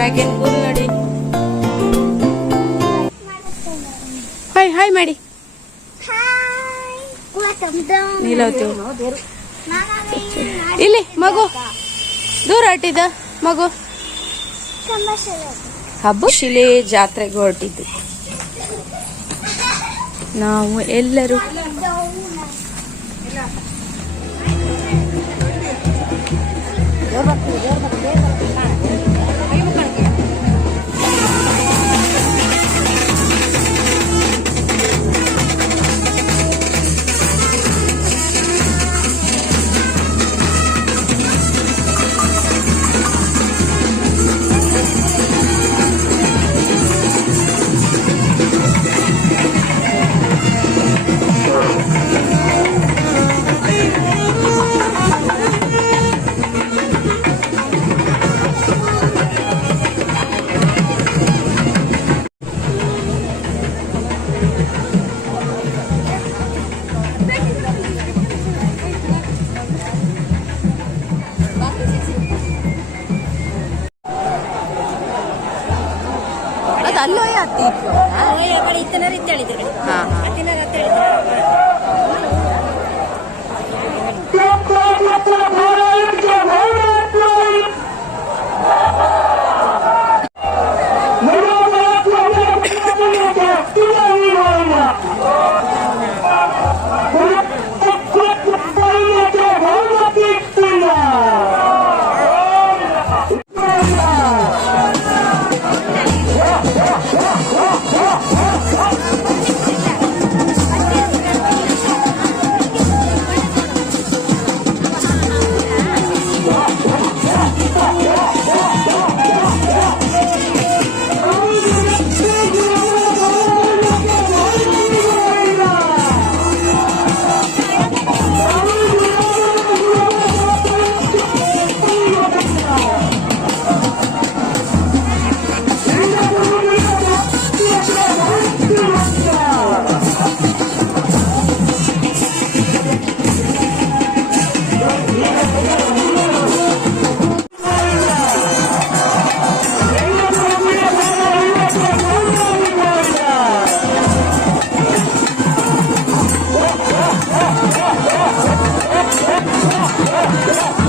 Dragon ಬೂಲ್ ನೋಡಿ hi hi. ಮಾಡಿ ನಿಲ್ಲೋತೀವಿ ಇಲ್ಲಿ ಮಗು. ದೂರ ಹೊಟ್ಟಿದ ಮಗು. ಹಬ್ಬ ಶಿಲೆ ಜಾತ್ರೆಗೆ ಹೊರಟಿದ್ದು. ನಾವು ಎಲ್ಲರೂ. ಅದು ಅಲ್ಲೋ? ಅತ್ತಿ ಇತ್ತು ಹಾ ಹಾ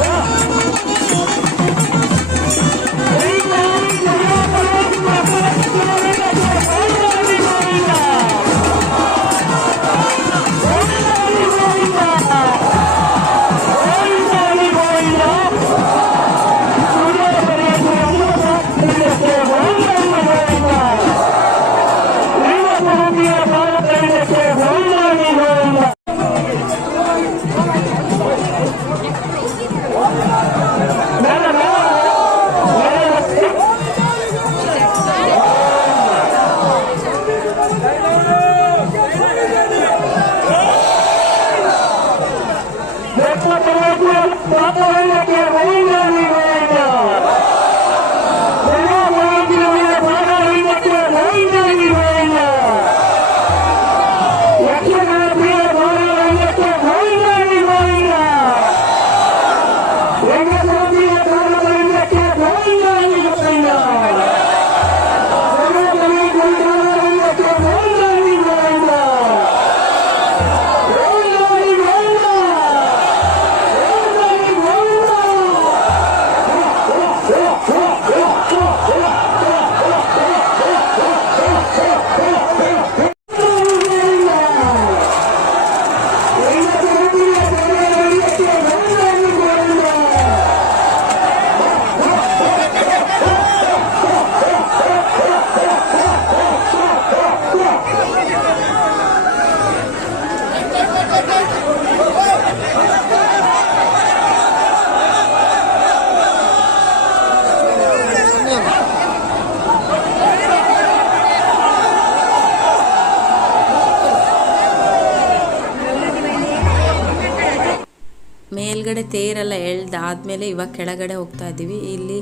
ಮೇಲ್ಗಡೆ ತೇರೆಲ್ಲ ಎಳ್ದಾದ್ಮೇಲೆ ಇವಾಗ ಕೆಳಗಡೆ ಹೋಗ್ತಾ ಇದ್ದೀವಿ. ಇಲ್ಲಿ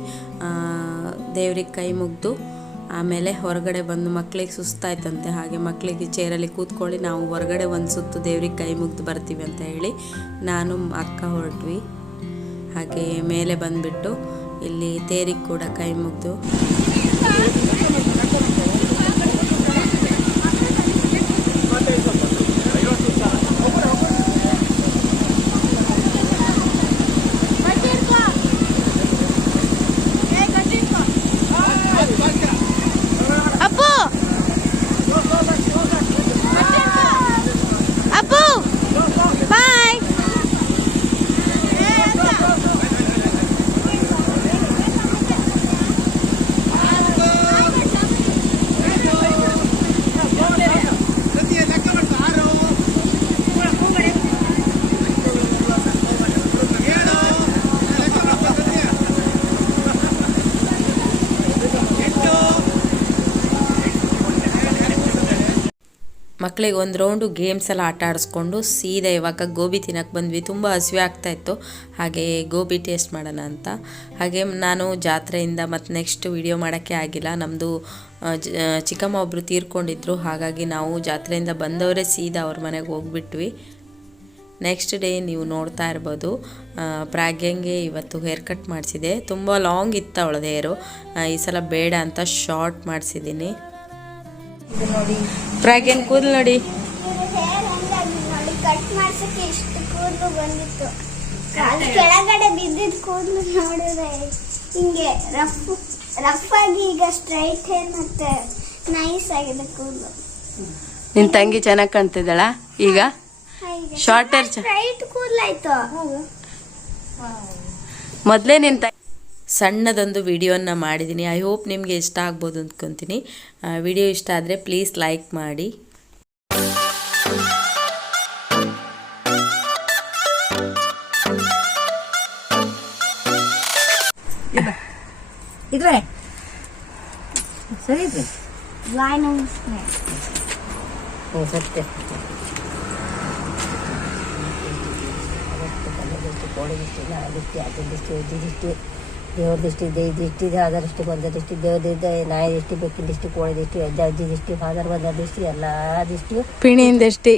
ದೇವ್ರಿಗೆ ಕೈ ಮುಗ್ದು ಆಮೇಲೆ ಹೊರಗಡೆ ಬಂದು ಮಕ್ಕಳಿಗೆ ಸುಸ್ತಾಯ್ತಂತೆ. ಹಾಗೆ ಮಕ್ಕಳಿಗೆ ಚೇರಲ್ಲಿ ಕೂತ್ಕೊಳ್ಳಿ, ನಾವು ಹೊರಗಡೆ ಒಂದು ಸುತ್ತು ದೇವ್ರಿಗೆ ಕೈ ಮುಗ್ದು ಬರ್ತೀವಿ ಅಂತ ಹೇಳಿ ನಾನು ಅಕ್ಕ ಹೊರಟ್ವಿ. ಹಾಗೆ ಮೇಲೆ ಬಂದುಬಿಟ್ಟು ಇಲ್ಲಿ ತೇರಿಗೆ ಕೂಡ ಕೈ ಮುಗ್ದು. ಮಕ್ಕಳಿಗೆ ಒಂದು ರೌಂಡು ಗೇಮ್ಸ್ ಎಲ್ಲ ಆಟ ಆಡಿಸ್ಕೊಂಡು ಸೀದಾ ಇವಾಗ ಗೋಬಿ ತಿನ್ನಕ್ಕೆ ಬಂದ್ವಿ. ತುಂಬ ಹಸಿವೆ ಆಗ್ತಾಯಿತ್ತು ಹಾಗೆ ಗೋಬಿ ಟೇಸ್ಟ್ ಮಾಡೋಣ ಅಂತ. ಹಾಗೆ ನಾನು ಜಾತ್ರೆಯಿಂದ ಮತ್ತು ನೆಕ್ಸ್ಟ್ ವಿಡಿಯೋ ಮಾಡೋಕ್ಕೆ ಆಗಿಲ್ಲ. ನಮ್ಮದು ಚಿಕ್ಕಮ್ಮ ಒಬ್ಬರು ತೀರ್ಕೊಂಡಿದ್ರು. ಹಾಗಾಗಿ ನಾವು ಜಾತ್ರೆಯಿಂದ ಬಂದವರೇ ಸೀದಾ ಅವ್ರ ಮನೆಗೆ ಹೋಗ್ಬಿಟ್ವಿ. ನೆಕ್ಸ್ಟ್ ಡೇ ನೀವು ನೋಡ್ತಾ ಇರ್ಬೋದು. ಪ್ರಾಗ್ಯಂಗೆ ಇವತ್ತು ಹೇರ್ ಕಟ್ ಮಾಡಿಸಿದೆ. ತುಂಬ ಲಾಂಗ್ ಇತ್ತು ಅವಳದ ಹೇರು ಈ ಸಲ ಬೇಡ ಅಂತ ಶಾರ್ಟ್ ಮಾಡಿಸಿದ್ದೀನಿ. ಪ್ರಾಗ್ಯನ್ ಕೂದಲು ನೋಡಿ? ಕಟ್ ಮಾಡ್ಸಕ್ಕೆ ಇಷ್ಟು ಕೂದಲು ಬಂದಿತ್ತು. ಕೆಳಗಡೆ ಬಿದ್ದಿದ್ ಕೂದಲು ನೋಡಿದ್ರೆ ಹಿಂಗೆ ರಫ್ ರಫ್ ಆಗಿ ಈಗ ಸ್ಟ್ರೈಟ್ ಹೇರ್ ಮತ್ತೆ ನೈಸ್ ಆಗಿದೆ ಕೂದಲು. ನಿನ್ನ ತಂಗಿ ಚೆನ್ನಾಗಿ ಕಾಣ್ತಿದ್ದಾಳ ಈಗ? ಶಾರ್ಟ್ ಹೇರ್ ಸ್ಟ್ರೈಟ್ ಕೂದಲಾಯ್ತು ಮೊದಲೇ ನಿನ್ನ ಸಣ್ಣದೊಂದು ವಿಡಿಯೋನ ಮಾಡಿದ್ದೀನಿ. ಐ ಹೋಪ್ ನಿಮಗೆ ಇಷ್ಟ ಆಗ್ಬೋದು ಅಂದ್ಕೊತೀನಿ ವಿಡಿಯೋ ಇಷ್ಟ ಆದರೆ ಪ್ಲೀಸ್ ಲೈಕ್ ಮಾಡಿ. ಇದ್ರೆ? ಸರಿ ಇದ್ರೆ? ಹ್ಞೂ ಸತ್ಯ. ಅದಕ್ಕೆ ದಿಷ್ಟಿ ನಾಯಿ ದಿಷ್ಟಿ ದಿಷ್ಟಿ ದಿಷ್ಟಿ ದೇವ್ರ ದೃಷ್ಟಿ ದೇ ದಿಷ್ಟಿ ಫಾದರ್ ದಿಷ್ಟಿ ಬಂದ ದೃಷ್ಟಿ ದೇವ್ರ ದಿಷ್ಟಿ ನಾಯಿ ದೃಷ್ಟಿ ಬೆಕ್ಕಿನ ದೃಷ್ಟಿ ಕೋಳಿ ದೃಷ್ಟಿ ಅಜ್ಜ ಅಜ್ಜಿ ದೃಷ್ಟಿ ಫಾದರ್ ಬಂದ ದೃಷ್ಟಿ ಎಲ್ಲ ದೃಷ್ಟಿ. ಪಿಣಿಯಿಂದ ದೃಷ್ಟಿ.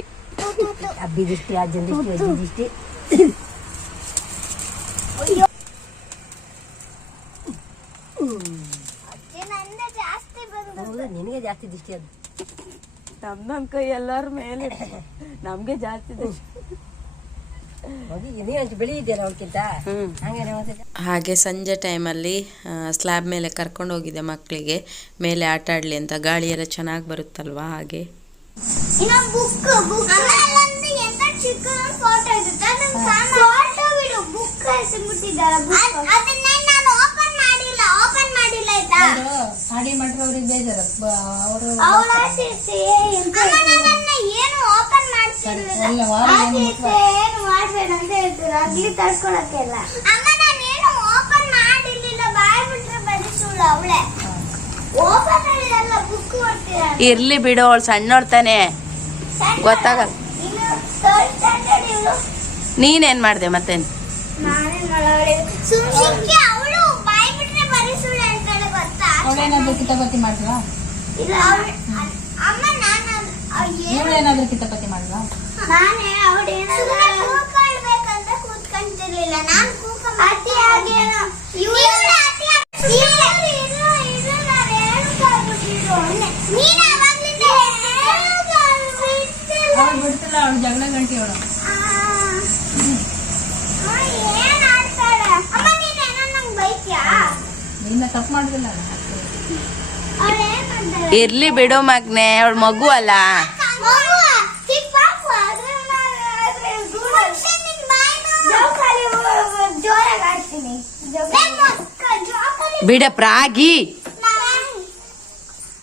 ಅಬ್ಬಿ ದೃಷ್ಟಿ ಅಜ್ಜನ ದೃಷ್ಟಿ ಅಜ್ಜಿ ದೃಷ್ಟಿ. ನಂದ ಜಾಸ್ತಿ ಬಂದು ನಿನಗೆ ಜಾಸ್ತಿ ದೃಷ್ಟಿ ಅದು. ನಮ್ಮ ನಮ್ಮ ಕೈ ಎಲ್ಲರ ಮೇಲೆ ನಮಗೆ ಜಾಸ್ತಿ ಹೋಗಿ ಹಾಗೆ ಸಂಜೆ ಟೈಮಲ್ಲಿ ಸ್ಲ್ಯಾಬ್ ಮೇಲೆ ಕರ್ಕೊಂಡು ಹೋಗಿದೆ ಮಕ್ಕಳಿಗೆ ಮೇಲೆ ಆಟ ಆಡಲಿ ಅಂತ. ಗಾಳಿ ಎಲ್ಲ ಚೆನ್ನಾಗಿ ಬರುತ್ತಲ್ವಾ ಹಾಗೆ? ಇನ್ನ ಬುಕ್ ಬುಕ್ ಅಲ್ಲೊಂದು ಎಂತ ಚಿಕ್ಕ ಫೋಟೋ ಇರುತ್ತೆ. ಅದನ್ನ ಫೋಟೋ ಬಿಡು ಬುಕ್ ಸಿಗ್ಬಿಟ್ಟಿದ್ದಾರ ಬುಕ್ ನಾನು ಓಪನ್ ಮಾಡಿಲ್ಲ ಅಗ್ಲಿ ತಡ್ಕೊಳಕ್ಕೆಲ್ಲ ಅಮ್ಮ ನಾನೇನು ಓಪನ್ ಮಾಡಿರ್ಲಿಲ್ಲ. ಬಾಯ್ ಬಿಟ್ರೆ ಬರೀ ಸುಳ್ಳು ಅವಳೆ. ಓಪನ್ ಬುಕ್ ಇರ್ಲಿ ಬಿಡು ಅವಳು ಸಣ್ಣೋಳ್ ತಾನೆ. ಗೊತ್ತಾಗಲ್ಲ. ಇನ್ನು ಇವ್ಳು. ನೀನೇನ್ ಮಾಡ್ದೆ ಮತ್ತೆ? ನಾನೇನ್ ಮಾಡೋಳೆ ಅವಳು ಬಾಯ್ ಬಿಟ್ರೆ ಬರೀ ಸುಳ್ಳು ಹೇಳ್ತಾಳೆ ಗೊತ್ತಾ? ಅವಳೇನಾದ್ರೂ ಕಿತಾಪತಿ ಮಾಡ್ಲಾ ಇಲ್ಲ ಅವ್ಳ್- ಅಮ್ಮ ನಾನು ಕಿತಾಪತಿ ಅವಳೇನಾದ್ರೂ ನಾನು ಅತಿ ಅವಳು ಜಗಳ ಗಂಟಿ ಅವಳು. ನೀನೇನೋ ತಪ್ಪು ಮಾಡುದಿಲ್ಲ ಇರ್ಲಿ ಬಿಡೋ ಮಗ್ನೆ ಅವಳ ಮಗು ಅಲ್ಲ. ಜೋಕಾಲಿ ಜೋರಾಗಿ